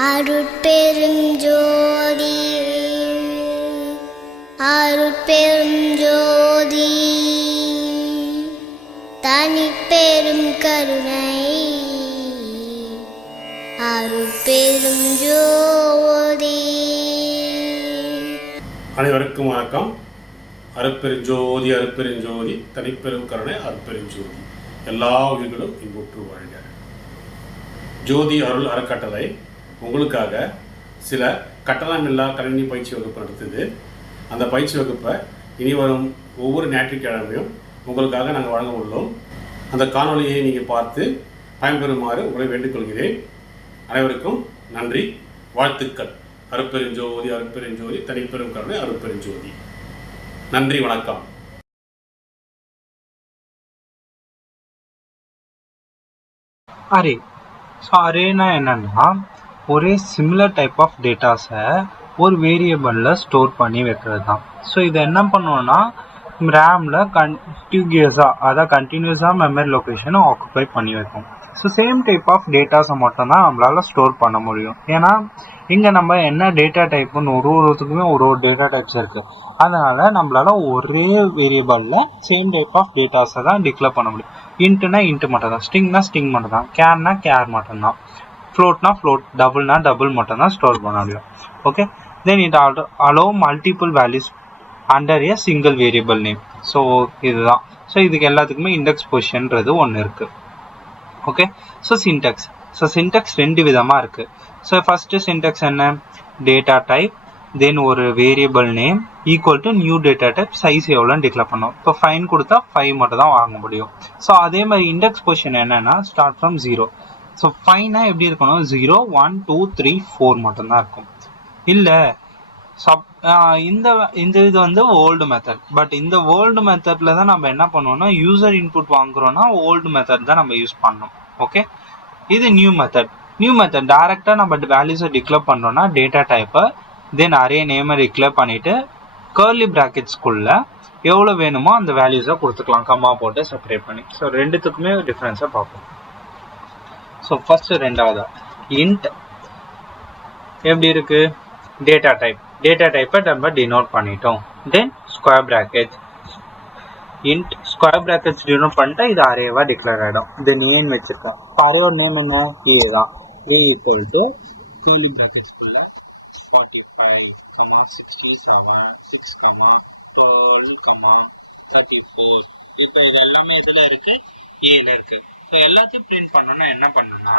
அருட்பெருஞ்சோதி அருட்பெருஞ்சோதி தனிப்பெரும் கருணை அருட்பெருஞ்சோதி. அனைவருக்கும் வணக்கம். அருட்பெருஞ்சோதி அருட்பெருஞ்சோதி தனிப்பெரும் கருணை அருட்பெருஞ்சோதி. எல்லா உயிர்களும் இன்புற்று வாழ்க. ஜோதி அருள் அறக்கட்டளை உங்களுக்காக சில கட்டணமில்லா கணினி பயிற்சி வகுப்பு நடத்துது. அந்த பயிற்சி வகுப்பை இனி வரும் ஒவ்வொரு ஞாயிற்றுக்கிழமையும் உங்களுக்காக நாங்கள் வழங்க உள்ளோம். அந்த காணொலியை நீங்கள் பார்த்து பயன்பெறுமாறு உங்களை வேண்டிக்கொள்கிறேன். அனைவருக்கும் நன்றி, வாழ்த்துக்கள். அருட்பெருஞ்சோதி அருட்பெருஞ்சோதி தனிப்பெரும் கருணை அருட்பெருஞ்சோதி. நன்றி, வணக்கம். அரே அரேனா என்னன்னா ஒரே சிமிலர் டைப் ஆஃப் டேட்டாஸை ஒரு வேரியபிளில் ஸ்டோர் பண்ணி வைக்கிறது தான். ஸோ இதை என்ன பண்ணுவோம்னா ரேமில் கண்டினியூஸாக மெமரி லொக்கேஷனை ஆக்குபை பண்ணி வைக்கும். ஸோ சேம் டைப் ஆஃப் டேட்டாஸை மட்டும்தான் நம்மளால் ஸ்டோர் பண்ண முடியும். ஏன்னா இங்கே நம்ம என்ன டேட்டா டைப்புன்னு ஒருத்துக்குமே ஒரு டேட்டா டைப்ஸ் இருக்குது. அதனால் நம்மளால் ஒரே வேரியபிளில் சேம் டைப் ஆஃப் டேட்டாஸை தான் டிக்ளேர் பண்ண முடியும். இன்ட்டுனா இன்ட்டு மட்டும் தான், ஸ்ட்ரிங்னா ஸ்ட்ரிங் மட்டும் தான், கேர்னா கேர் மட்டும்தான், ஃப்ளோட்னா ஃப்ளோட், டபுள்னா டபுள் மட்டும் தான் ஸ்டோர் பண்ண முடியும். Okay, then it allow multiple values under a single variable name. So இதுதான். ஸோ இதுக்கு எல்லாத்துக்குமே இண்டெக்ஸ் பொசிஷன்றது ஒன்று இருக்குது. ஓகே, ஸோ சின்டெக்ஸ் ரெண்டு விதமாக இருக்குது. ஸோ ஃபஸ்ட்டு சின்டெக்ஸ் என்ன? டேட்டா டைப், தென் ஒரு variable name equal to new data type, size எவ்வளோன்னு டிக்ளேர் பண்ணோம். இப்போ ஃபைன் கொடுத்தா 5 மட்டும் தான் வாங்க முடியும். ஸோ அதே மாதிரி இண்டெக்ஸ் பொசிஷன் என்னன்னா ஸ்டார்ட் ஃப்ரம் 0. ஸோ ஃபைனா எப்படி இருக்கணும்? 0 1 2 3 4 மட்டும்தான் இருக்கும். இல்லை இந்த இது வந்து ஓல்டு மெத்தட். பட் இந்த ஓல்டு மெத்தட்ல தான் நம்ம என்ன பண்ணுவோம்னா யூசர் இன்புட் வாங்குறோம்னா ஓல்டு மெத்தட் தான் நம்ம யூஸ் பண்ணணும். ஓகே, இது நியூ மெத்தட் டைரக்டா நம்ம வேல்யூஸை டிக்ளேர் பண்றோம்னா டேட்டா டைப்பை தென் அரே நேமை டிக்ளேர் பண்ணிட்டு கர்லி பிராக்கெட்ஸ்குள்ள எவ்வளோ வேணுமோ அந்த வேல்யூஸை கொடுத்துக்கலாம், கம்மா போட்டு செப்பரேட் பண்ணி. ஸோ ரெண்டுத்துக்குமே டிஃப்ரென்ஸை பார்ப்போம். ஸோ ஃபர்ஸ்ட் ரெண்டாவது இன்ட் எப்படி இருக்கு? டேட்டா டைப்பை நம்ம டினோட் பண்ணிட்டோம். தென் square bracket int square brackets denote பண்ணிட்டா இது அரேவா டிக்ளேர் ஆகிடும். தென் ஏன்னு வச்சிருக்கேன். அரேயோட நேம் என்ன? ஏ தான். ஏ ஈக்குவல் டு கர்லி பிராக்கெட்ஸ்குள்ள 45, 67, 6, 12, 34. இப்போ இது எல்லாமே இதில் இருக்கு, ஏல இருக்கு. ஸோ எல்லாத்தையும் பிரிண்ட் பண்ணணும்னா என்ன பண்ணணும்னா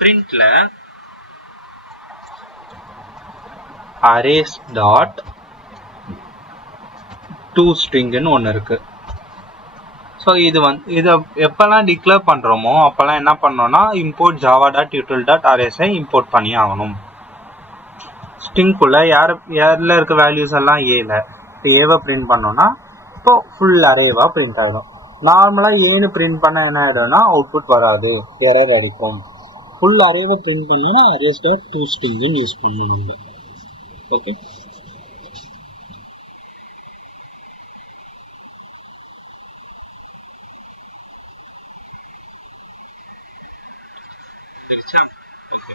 பிரிண்ட்ல அரேஸ் டாட் டு ஸ்ட்ரிங்னு ஒன்று இருக்கு. ஸோ இதை எப்பெல்லாம் டிக்ளேர் பண்றோமோ அப்பெல்லாம் என்ன பண்ணோம்னா import Java dot util dot அரேஸை இம்போர்ட் பண்ணி ஆகணும். ஸ்ட்ரிங்குள்ள யாரில் இருக்க வேல்யூஸ் எல்லாம் ஏல. இப்போ ஏவை பிரிண்ட் பண்ணோம்னா இப்போ ஃபுல் அரேவா பிரிண்ட் ஆகிடும். நார்மலாக ஏன்னு பிரிண்ட் பண்ண என்ன ஆகிடும்னா அவுட்புட் வராது, எரர் அடிக்கும். ஃபுல் அரேவை பிரிண்ட் பண்ணோம்னா அரேஸ் டாட் டு ஸ்ட்ரிங்னு யூஸ் பண்ணணும். ஓகே, சரிச்சா? Okay,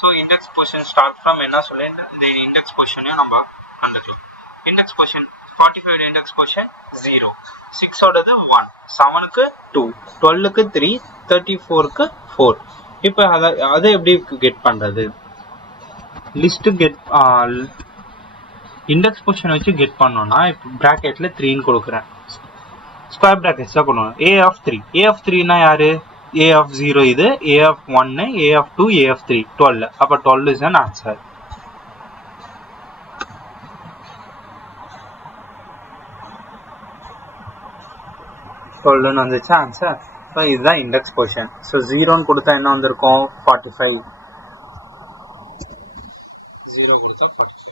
so index position start from என்ன சொல்லி இந்த இண்டெக்ஸ் பொசிஷனையும் நம்ம கண்டுக்கலாம். இண்டெக்ஸ் பொசிஷன் 45 இண்டெக்ஸ் பொசிஷன் 0, 6ஓடது 1, 7க்கு 2, 12க்கு 3, 34க்கு 4. இப்போ அதை எப்படி கெட் பண்றது? லிஸ்ட் கெட் இண்டெக்ஸ் பொசிஷன் வச்சு கெட் பண்ணோம்னா இப்போ பிராக்கெட்ல 3ன்னு கொடுக்குறேன். ஸ்கொயர் பிராக்கெட்ஸ் தான் பண்ணுவோம். ஏ ஆஃப் 3னா யாரு? ஏ ஆஃப் 0 இது, A of 1, A of 2, A of 3, 12. அப்போ 12 இஸ் an ஆன்சர். வந்துச்சு ஆன்சர். ஸோ இதுதான் இண்டெக்ஸ் பொசிஷன். ஸோ 0ன்னு கொடுத்தா என்ன வந்திருக்கும்? 45. 0 கொடுத்தா 45.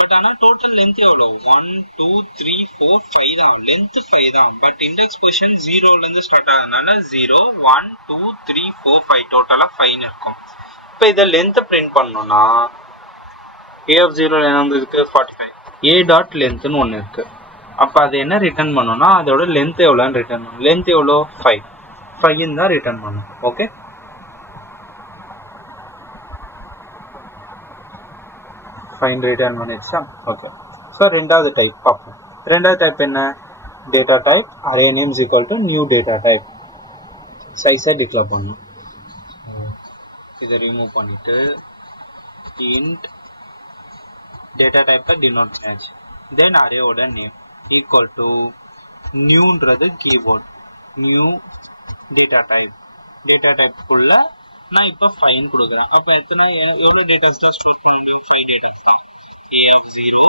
பட் ஆனால் டோட்டல் லென்த் எவ்வளோ? 1 2 3 4 5 தான். லென்த் 5 தான். பட் இண்டெக்ஸ் பொசிஷன் 0லேருந்து ஸ்டார்ட் ஆகுதுனால 0 1 2 3 4 5 டோட்டலாக 5 இருக்கும். இப்போ இதை லென்த் பிரிண்ட் பண்ணோம்னா ஏ ஆஃப் 0 என்ன வந்திருக்கு? 45. ஏ டாட் லென்த்னு ஒன்று இருக்கு. அப்போ அது என்ன ரிட்டர்ன் பண்ணோம்னா அதோட லென்த் எவ்வளோன்னு ரிட்டர்ன் பண்ணும். லென்த் எவ்வளோ? 5 தான் ரிட்டர்ன் பண்ணும். ஓகே, ஃபைன் ரிட்டர்ன் பண்ணிடுச்சா? ஓகே. ஸோ ரெண்டாவது டைப் பார்ப்போம். ரெண்டாவது டைப் என்ன? Data type array name is equal to new data type. சைஸை டிக்ளேர் பண்ணணும். இதை ரிமூவ் பண்ணிட்டு இன்ட் டேட்டா டைப்பை டினோட் பண்ணியாச்சு. தென் அரேயோட நேம் ஈக்குவல் டு நியூன்றது keyboard, new data type. Data டைப்புக்குள்ள நான் இப்போ ஃபைன் கொடுக்குறேன். அப்போ எவ்வளோ டேட்டாஸ் தான் ஸ்டோர் பண்ண முடியும்? 5 டேட்டாஸ் தான். a of 0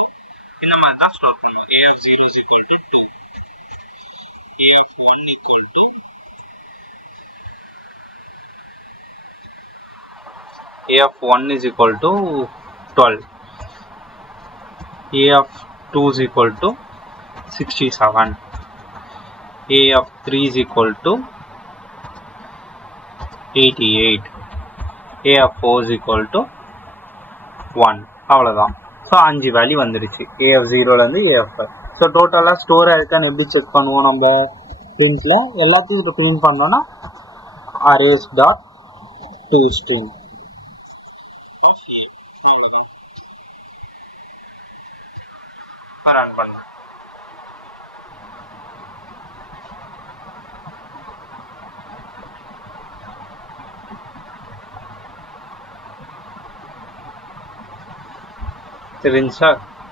இந்த மாதிரி தான் ஸ்டோர் பண்ணுவோம். a of 0 is equal to 2, a of 1 equal to a of 1 is equal to 12, a of 2 is equal to 67, a of 3 is equal to 88, a of 4 is equal to 1. அவ்வளோதான். So 5 value வந்துருச்சு a of 0லேருந்து a of 5. So டோட்டலாக store ஆயிருக்கான்னு எப்படி check பண்ணுவோம்? நம்ம பிரிண்ட்ல எல்லாத்தையும் இப்போ பிரிண்ட் பண்ணோம்னா arrays dot to string of a. அவ்வளோதான். ரன் பண்ணலாம். தெரிஞ்சா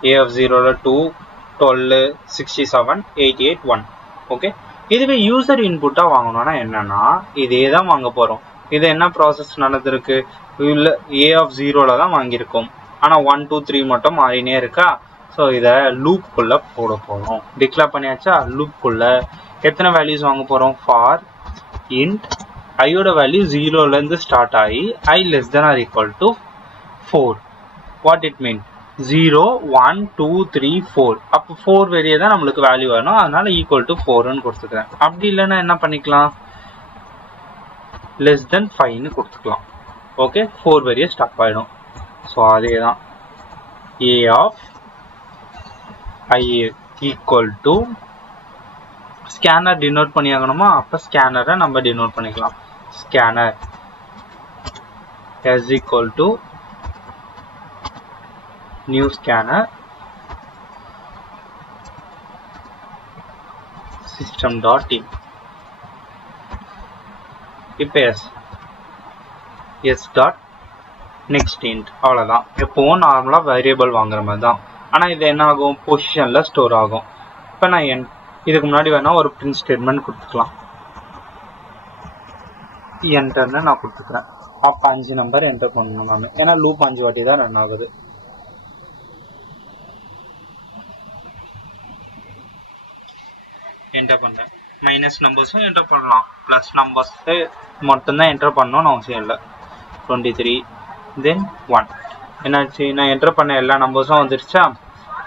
a of 0ல 2, 12, 67, 88, 1. ஓகே. இதுவே யூசர் இன்புட்டாக வாங்கணும்னா என்னன்னா இதே தான் வாங்க போகிறோம். இது என்ன ப்ராசஸ் நடந்திருக்கு? இல்லை a of 0ல தான் வாங்கியிருக்கோம். ஆனால் 1, 2, 3 மட்டும் மாறினே இருக்கா. ஸோ இதை லூப்புக்குள்ளே போட போகிறோம். டிக்ளேர் பண்ணியாச்சா? லூப்புக்குள்ளே எத்தனை வேல்யூஸ் வாங்க போகிறோம்? ஃபார் இன்ட் ஐயோட வேல்யூ 0லேருந்து ஸ்டார்ட் ஆகி i less than or equal to 4. What it mean? 0, 1, 2, 3, 4. அப்போ 4 வெளியே தான் நம்மளுக்கு வேல்யூ வரணும். அதனால ஈக்குவல் டு 4ன்னு கொடுத்துக்கிறேன். அப்படி இல்லைன்னா என்ன பண்ணிக்கலாம்? லெஸ் தென் 5ன்னு கொடுத்துக்கலாம். ஓகே. 4 வெளியே ஸ்டாப் ஆகிடும். ஸோ அதே தான் a of i equal to scanner denote பண்ணி ஆகணுமா? அப்போ ஸ்கேனரை நம்ம டினோட் பண்ணிக்கலாம். Scanner s equal to new scanner system.in. இப்போ s dot next int. அவ்வளோதான். எப்போவும் நார்மலாக வேரியபிள் வாங்குற மாதிரி தான். ஆனால் இது என்ன ஆகும்? பொசிஷனில் ஸ்டோர் ஆகும். இப்போ நான் இதுக்கு முன்னாடி வேணால் ஒரு பிரிண்ட் ஸ்டேட்மெண்ட் கொடுத்துக்கலாம். என்டர்னு நான் கொடுத்துக்கிறேன். அப்போ 5 நம்பர் என்டர் பண்ணணும் நான். ஏன்னா லூப் 5 வாட்டி தான் ரன் ஆகுது. என்டர் பண்ணுறேன். மைனஸ் நம்பர்ஸும் என்டர் பண்ணலாம், ப்ளஸ் நம்பர்ஸு மட்டும்தான் என்டர் பண்ணணும்னு அவசியம் இல்லை. 23 தென் 1. என்னாச்சு? நான் என்டர் பண்ண எல்லா நம்பர்ஸும் வந்துருச்சா?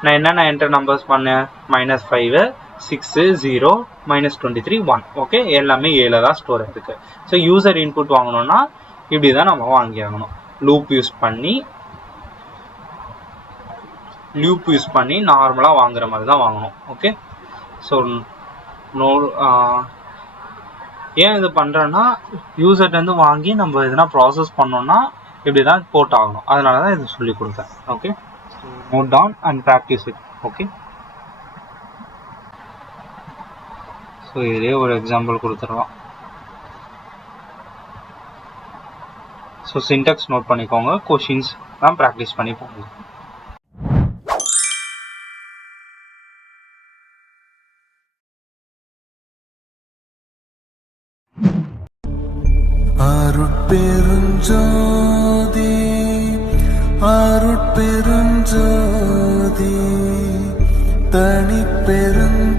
நான் என்னென்ன என்டர் நம்பர்ஸ் பண்ணேன்? -5, 6, 0, -23, 1. ஓகே. எல்லாமே 7 தான் ஸ்டோர் ஆகிருக்கு. ஸோ யூசர் இன்புட் வாங்கணும்னா இப்படி தான் நம்ம வாங்கி ஆகணும். லூப் யூஸ் பண்ணி நார்மலாக வாங்குற மாதிரி தான் வாங்கணும். ஓகே. ஸோ ஏன் இது பண்ணுறேன்னா யூசர்லேருந்து வாங்கி நம்ம எதனா ப்ராசஸ் பண்ணோன்னா இப்படி தான் போட்டாகணும். அதனால தான் இது சொல்லி கொடுத்தேன். Okay. Note down and practice it. Okay. So இதே ஒரு எக்ஸாம்பிள் கொடுத்துடலாம். ஸோ சின்டாக்ஸ் நோட் பண்ணிக்கோங்க. கொஷின்ஸ் தான் ப்ராக்டிஸ் பண்ணி போங்க. அருட்பெருஞ்சோதி அருட்பெருஞ்சோதி தனிப்பெருங்கருணை